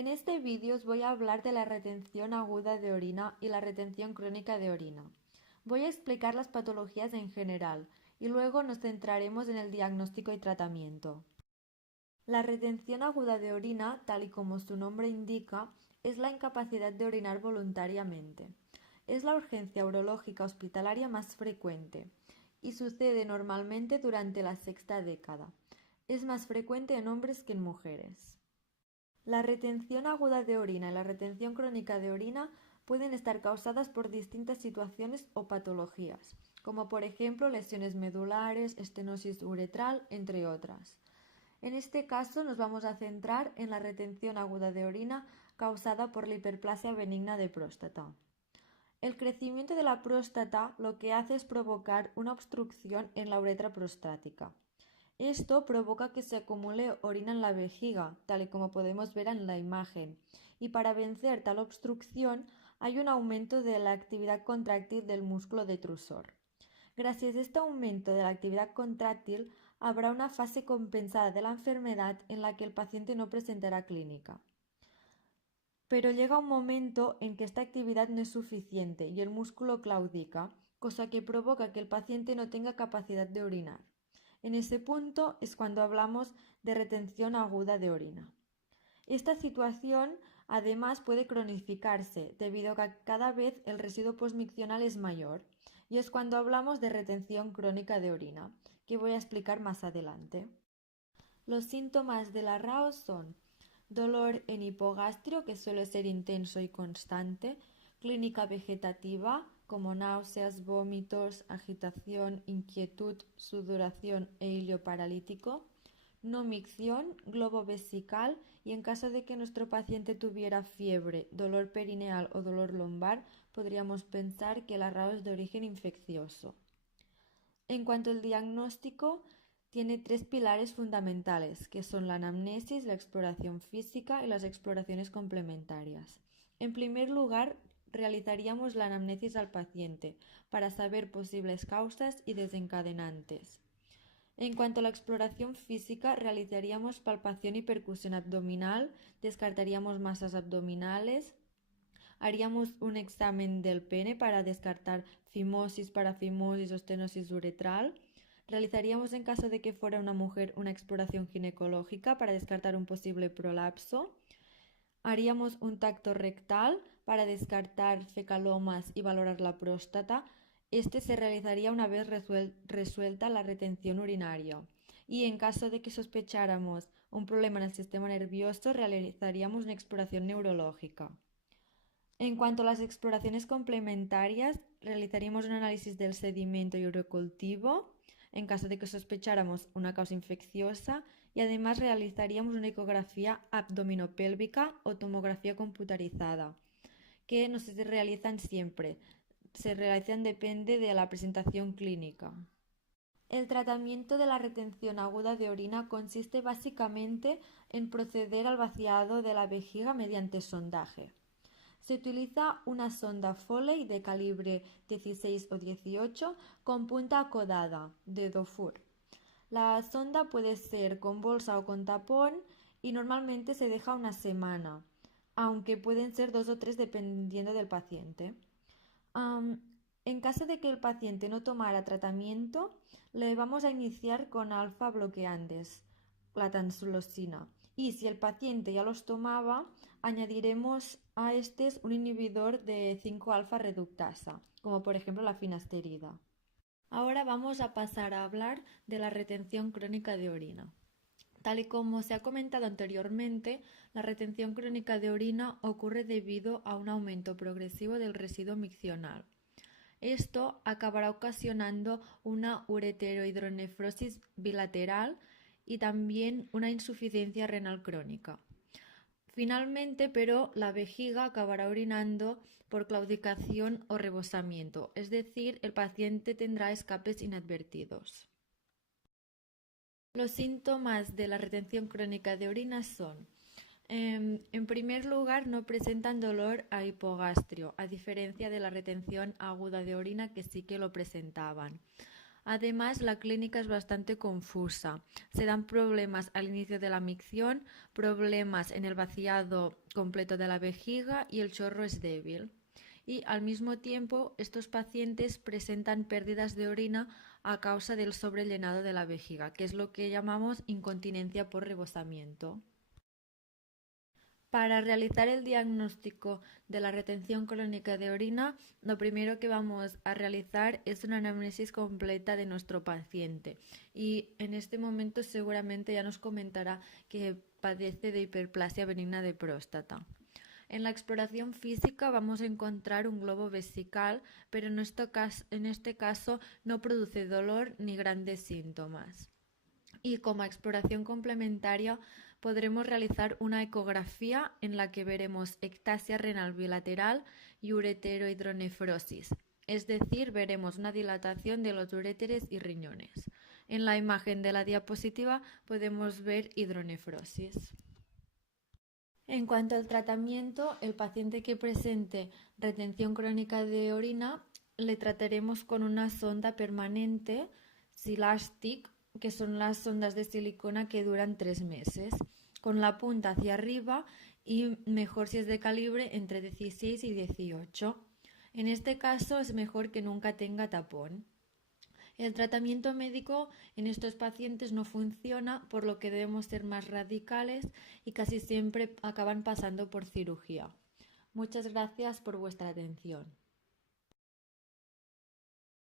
En este vídeo os voy a hablar de la retención aguda de orina y la retención crónica de orina. Voy a explicar las patologías en general y luego nos centraremos en el diagnóstico y tratamiento. La retención aguda de orina, tal y como su nombre indica, es la incapacidad de orinar voluntariamente. Es la urgencia urológica hospitalaria más frecuente y sucede normalmente durante la sexta década. Es más frecuente en hombres que en mujeres. La retención aguda de orina y la retención crónica de orina pueden estar causadas por distintas situaciones o patologías, como por ejemplo lesiones medulares, estenosis uretral, entre otras. En este caso nos vamos a centrar en la retención aguda de orina causada por la hiperplasia benigna de próstata. El crecimiento de la próstata lo que hace es provocar una obstrucción en la uretra prostática. Esto provoca que se acumule orina en la vejiga, tal y como podemos ver en la imagen, y para vencer tal obstrucción hay un aumento de la actividad contráctil del músculo detrusor. Gracias a este aumento de la actividad contráctil habrá una fase compensada de la enfermedad en la que el paciente no presentará clínica. Pero llega un momento en que esta actividad no es suficiente y el músculo claudica, cosa que provoca que el paciente no tenga capacidad de orinar. En ese punto es cuando hablamos de retención aguda de orina. Esta situación además puede cronificarse debido a que cada vez el residuo posmiccional es mayor y es cuando hablamos de retención crónica de orina, que voy a explicar más adelante. Los síntomas de la RAO son dolor en hipogastrio, que suele ser intenso y constante, clínica vegetativa, como náuseas, vómitos, agitación, inquietud, sudoración e hilio paralítico, no micción, globo vesical y en caso de que nuestro paciente tuviera fiebre, dolor perineal o dolor lumbar, podríamos pensar que la RAO es de origen infeccioso. En cuanto al diagnóstico, tiene tres pilares fundamentales, que son la anamnesis, la exploración física y las exploraciones complementarias. En primer lugar, realizaríamos la anamnesis al paciente para saber posibles causas y desencadenantes. En cuanto a la exploración física, realizaríamos palpación y percusión abdominal, descartaríamos masas abdominales, haríamos un examen del pene para descartar fimosis, parafimosis o estenosis uretral. Realizaríamos, en caso de que fuera una mujer, una exploración ginecológica para descartar un posible prolapso. Haríamos un tacto rectal para descartar fecalomas y valorar la próstata. Este se realizaría una vez resuelta la retención urinaria. Y en caso de que sospecháramos un problema en el sistema nervioso, realizaríamos una exploración neurológica. En cuanto a las exploraciones complementarias, realizaríamos un análisis del sedimento y urocultivo en caso de que sospecháramos una causa infecciosa y además realizaríamos una ecografía abdominopélvica o tomografía computarizada, que no se realizan siempre, se realizan depende de la presentación clínica. El tratamiento de la retención aguda de orina consiste básicamente en proceder al vaciado de la vejiga mediante sondaje. Se utiliza una sonda Foley de calibre 16 o 18 con punta acodada de Dufour. La sonda puede ser con bolsa o con tapón y normalmente se deja una semana, aunque pueden ser 2 o 3 dependiendo del paciente. En caso de que el paciente no tomara tratamiento, le vamos a iniciar con alfa bloqueantes, la tamsulosina. Y si el paciente ya los tomaba, añadiremos a estos un inhibidor de 5-alfa reductasa, como por ejemplo la finasterida. Ahora vamos a pasar a hablar de la retención crónica de orina. Tal y como se ha comentado anteriormente, la retención crónica de orina ocurre debido a un aumento progresivo del residuo miccional. Esto acabará ocasionando una ureterohidronefrosis bilateral y también una insuficiencia renal crónica. Finalmente, pero, la vejiga acabará orinando por claudicación o rebosamiento, es decir, el paciente tendrá escapes inadvertidos. Los síntomas de la retención crónica de orina son: en primer lugar, no presentan dolor a hipogastrio, a diferencia de la retención aguda de orina que sí que lo presentaban. Además, la clínica es bastante confusa. Se dan problemas al inicio de la micción, problemas en el vaciado completo de la vejiga y el chorro es débil. Y al mismo tiempo, estos pacientes presentan pérdidas de orina a causa del sobrellenado de la vejiga, que es lo que llamamos incontinencia por rebosamiento. Para realizar el diagnóstico de la retención crónica de orina, lo primero que vamos a realizar es una anamnesis completa de nuestro paciente y en este momento seguramente ya nos comentará que padece de hiperplasia benigna de próstata. En la exploración física vamos a encontrar un globo vesical, pero en este caso no produce dolor ni grandes síntomas. Y como exploración complementaria podremos realizar una ecografía en la que veremos ectasia renal bilateral y ureterohidronefrosis, es decir, veremos una dilatación de los uréteres y riñones. En la imagen de la diapositiva podemos ver hidronefrosis. En cuanto al tratamiento, el paciente que presente retención crónica de orina le trataremos con una sonda permanente, Silastic, que son las sondas de silicona que duran 3 meses, con la punta hacia arriba y mejor si es de calibre entre 16 y 18. En este caso es mejor que nunca tenga tapón. El tratamiento médico en estos pacientes no funciona, por lo que debemos ser más radicales y casi siempre acaban pasando por cirugía. Muchas gracias por vuestra atención.